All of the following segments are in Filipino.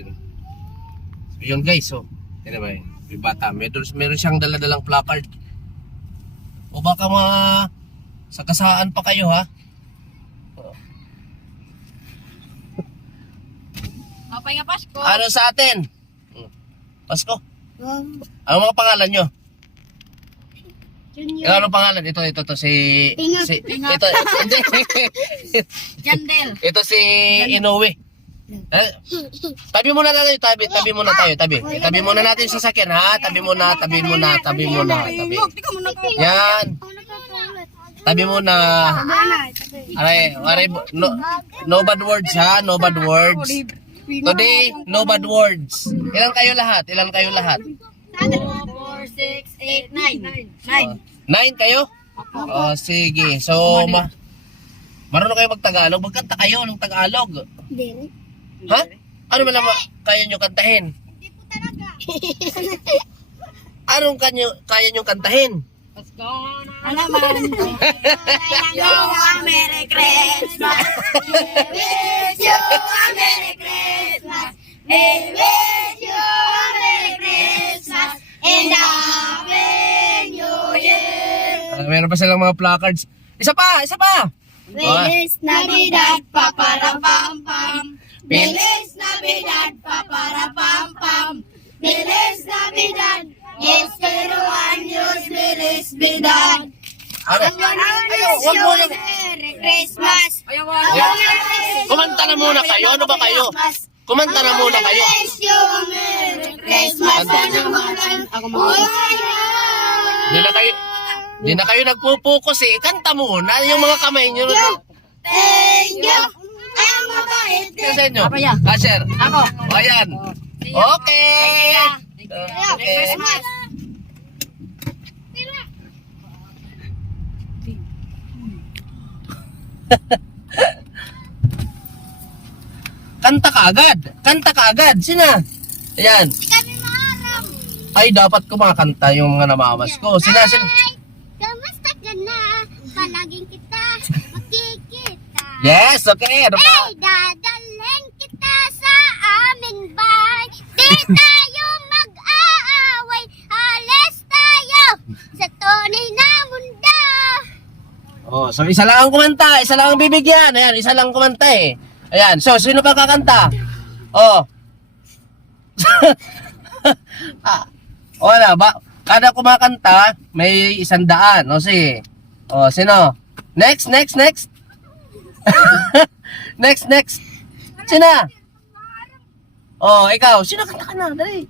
natin. So, yun guys, so. Yan naman, may bata. Meron siyang dala-dalang placard. O baka sagasaan pa kayo ha? Mapay nga Pasko. Ano sa atin? Pasko? Ano mga pangalan nyo? Junior. Ano pangalan? Ito si... Pingot. Ito, hindi. Jandel. Ito si Inoue. Tabi muna tayo, tabi muna tayo, tabi muna natin yung sasakyan ha, tabi muna. Yan. Tabi muna. Aray, no bad words ha, no bad words. Today, no bad words. Ilan kayo lahat? 2, 4, 6, 8, 9. 9 kayo? Sige. So, marunong kayo mag-Tagalog? Magkanta kayo ng Tagalog. Hindi. Ha? Ano man naman kaya nyo kantahin? Hindi po talaga. Anong kaya nyo kantahin? Pasko na naman. Yung Merry Christmas. Wish you a Merry Christmas. We wish you a Merry Christmas. And a Happy New Year. Meron pa silang mga placards. Isa pa! Feliz Navidad, paparapam-pam. Feliz Navidad, paparapam-pam. Feliz Navidad, espero años felicidad. Wag mo na. Merry Christmas. Kumanta na muna kayo. Ano ba kayo? Kumanta na muna kayo. Wish you a Merry Christmas. Di na kayo nagpo-focus eh. Kanta muna. Yung mga kamay nyo. Thank you. Ang mabait. Sino sa inyo? Asher. Ako. Ayan. Okay. Okay. Kanta ka agad. Sina? Ayan. Kami maaram. Ay, dapat kumakanta yung mga namamas ko. Sina? Ay, kamusta ka na? Palaging kita makikita. Yes, okay. Ano pa? Ay, dadalhin kita sa amin bahay. Di tayo mag-aaway. Alis tayo sa tunay na mundo. Oh, so isa lang ang kumanta, isa lang ang bibigyan. Ayan, isa lang kumanta eh. Ayan, so sino pa kakanta? Oh. Wala ba? Kada kumakanta, may 100. O sige. Oh, sino? Next. Next. Sino? Oh, ikaw. Sino kanta ka na? Dali.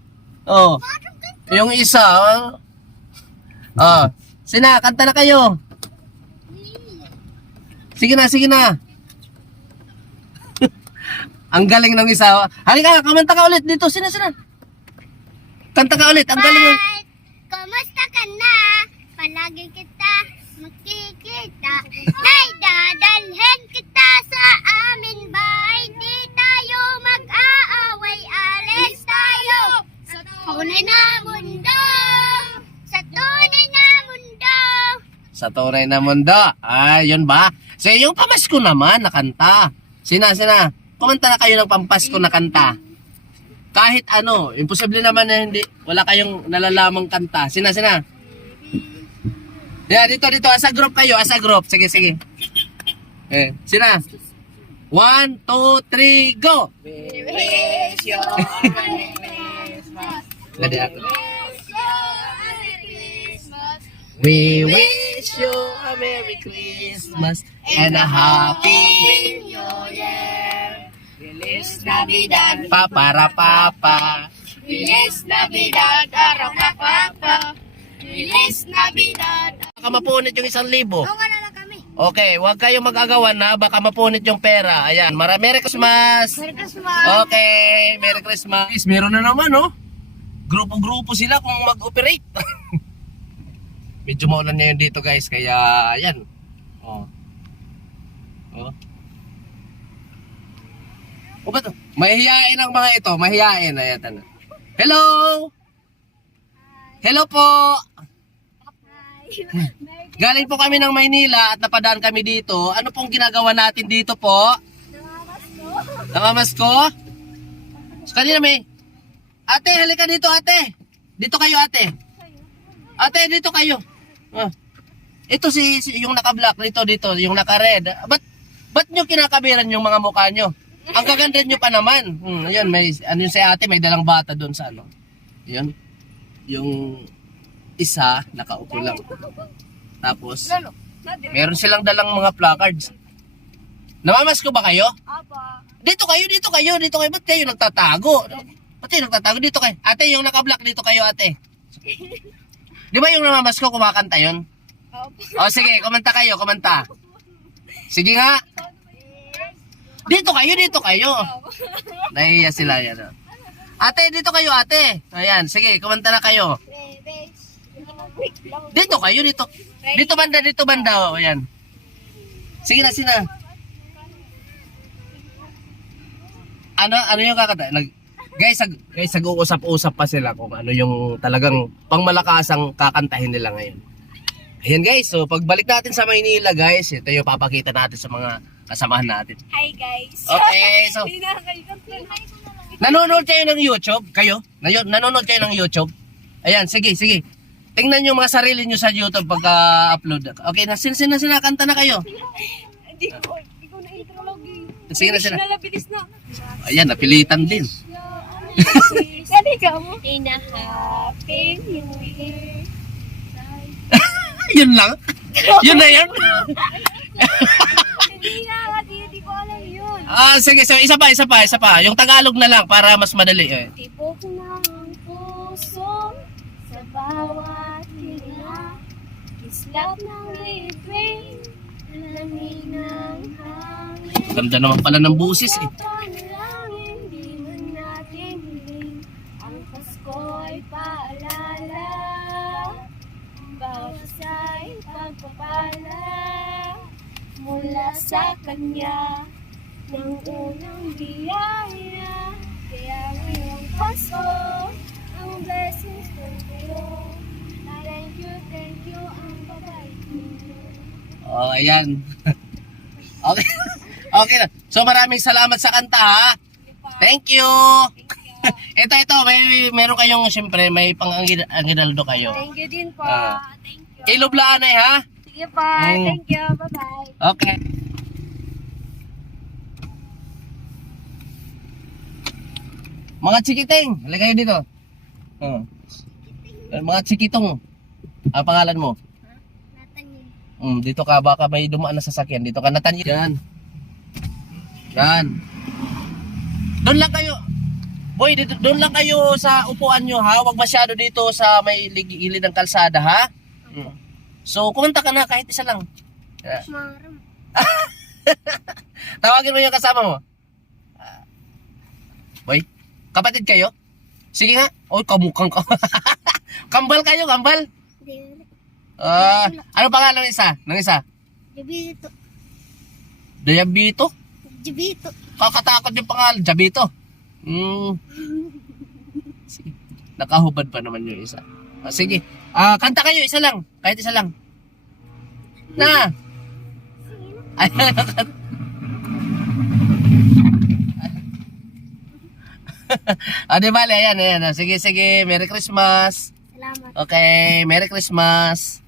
Oh. Yung isa. Oh. Sino? Kanta na kayo. Sige na. Ang galing ng isa. Halika, kumanta ka ulit dito. Sina? Kanta ka ulit. Ang galing ng... Ay, kamusta ka na? Palaging kita makikita. Ay, dadalhin kita sa amin bahay. Di tayo mag-aaway. Alis tayo sa tunay na mundo. Sa tunay na mundo. Sa tunay na mundo. Ay, yun ba? So, yung pamasko naman na kanta. Sina? Kumanta na kayo ng pampasko na kanta. Kahit ano, imposible naman na hindi, wala kayong nalalamang kanta. Sina? Yeah, dito, asa group kayo, asa group. Sige. Sina? 1, 2, 3, go! We wish you a Merry Christmas. Dali ako. We wish you a Merry Christmas We wish you a Merry Christmas and a Happy New Year. Feliz Navidad, Paparapapa. Feliz Navidad, Arapapapa. Feliz Navidad. Baka mapunit yung 1,000. Oo nga na lang kami. Okay, huwag kayong mag-agawan na baka mapunit yung pera. Ayan, Merry Christmas! Merry Christmas. Okay, Merry Christmas! Meron na naman, no? Grupo-grupo sila kung mag-operate. Medyo maulan ngayon dito, guys, kaya ayan. Oh. O ba to? Mahihiyain ang mga ito, mahihiyain. Ayan. Hello! Hello po! Galing po kami ng Maynila at napadaan kami dito. Ano pong ginagawa natin dito po? Namamasko? Kanina may... Ate, halika dito, ate. Dito kayo, ate. Ate, dito kayo. Ito yung naka-black, dito, yung naka-red. Ba't nyo kinakabiran yung mga mukha nyo? Ang gaganda nyo pa naman. Ayun, yung si ate, may dalang bata doon sa ano. Yun. Yung isa, nakaupo lang. Tapos, meron silang dalang mga placards. Namamasko ba kayo? Apa. Dito kayo. Ba't kayo nagtatago? Dito kayo. Ate, yung naka-black, dito kayo, ate. Di ba yung namamasko, kumakanta yun? O sige, kumanta kayo. Sige nga. Dito kayo. Nahiya sila yan. Ate, dito kayo, ate. Ayan, sige, kumanta na kayo. Dito kayo. Dito banda. O, ayan. Sige na, sina. Ano yung kakanta? Guys, nag-uusap-usap pa sila kung ano yung talagang pangmalakasang kakantahin nila ngayon. Ayan guys, so pagbalik natin sa Maynila guys, ito yung papakita natin sa mga kasamahan natin. Hi guys. Okay, so nanonood kayo ng YouTube? Kayo? Nanonood kayo ng YouTube? Ayan, sige. Tingnan nyo mga sarili nyo sa YouTube pagka-upload. Okay, kanta na kayo. Hindi ko na-intro lagi. Sige na. Bilis na. Ayan, napilitan din. Kani ka mo? In a happy new year. Yun lang? Yun na yan? Hindi ko alam yun. Sige, so isa pa. Yung Tagalog na lang para mas madali. Tibok ng puso sa bawat hininga, kislap ng libre, lamig ng hangin. Ganda naman pala ng busis eh. Panalangin, di man natin hiling, ang Pasko'y paalala, bawat isa'y pagpapala, mula sa Kanya, ng unang biyaya, kaya ngayong Pasko, ang blessings from kayo. Thank you, ang babait ninyo. Oh, ayan. Okay na. So maraming salamat sa kanta ha. Thank you. ito, meron kayong siyempre may pang-Aguinaldo kayo. Thank you din po. Thank you. Kay Lublaanay ha. Sige po. Thank you. Bye-bye. Okay. Mga chikiting, halika kayo dito. Mga chikitong. Ang pangalan mo? Natanyin. Dito ka, baka may dumaan na sasakyan. Dito ka, Natanyin. Yan. Doon lang kayo. Boy, doon lang kayo sa upuan nyo ha. Huwag masyado dito sa may gilid ng kalsada ha. So, kumanta ka na kahit isa lang. Maram. Tawagin mo yung kasama mo. Boy, kapatid kayo? Sige nga. Oy, kamukhang ka. Kambal kayo, kambal. Hindi. Ano pangalan ng isa? Jabito. Diabito? Jabito. Kakatakot yung pangalan. Jabito. Sige. Nakahubad pa naman yung isa. Sige. Kanta kayo, isa lang. Kahit isa lang. Na. Di bale, ayan. Sige. Merry Christmas. Salamat. Okay, Merry Christmas.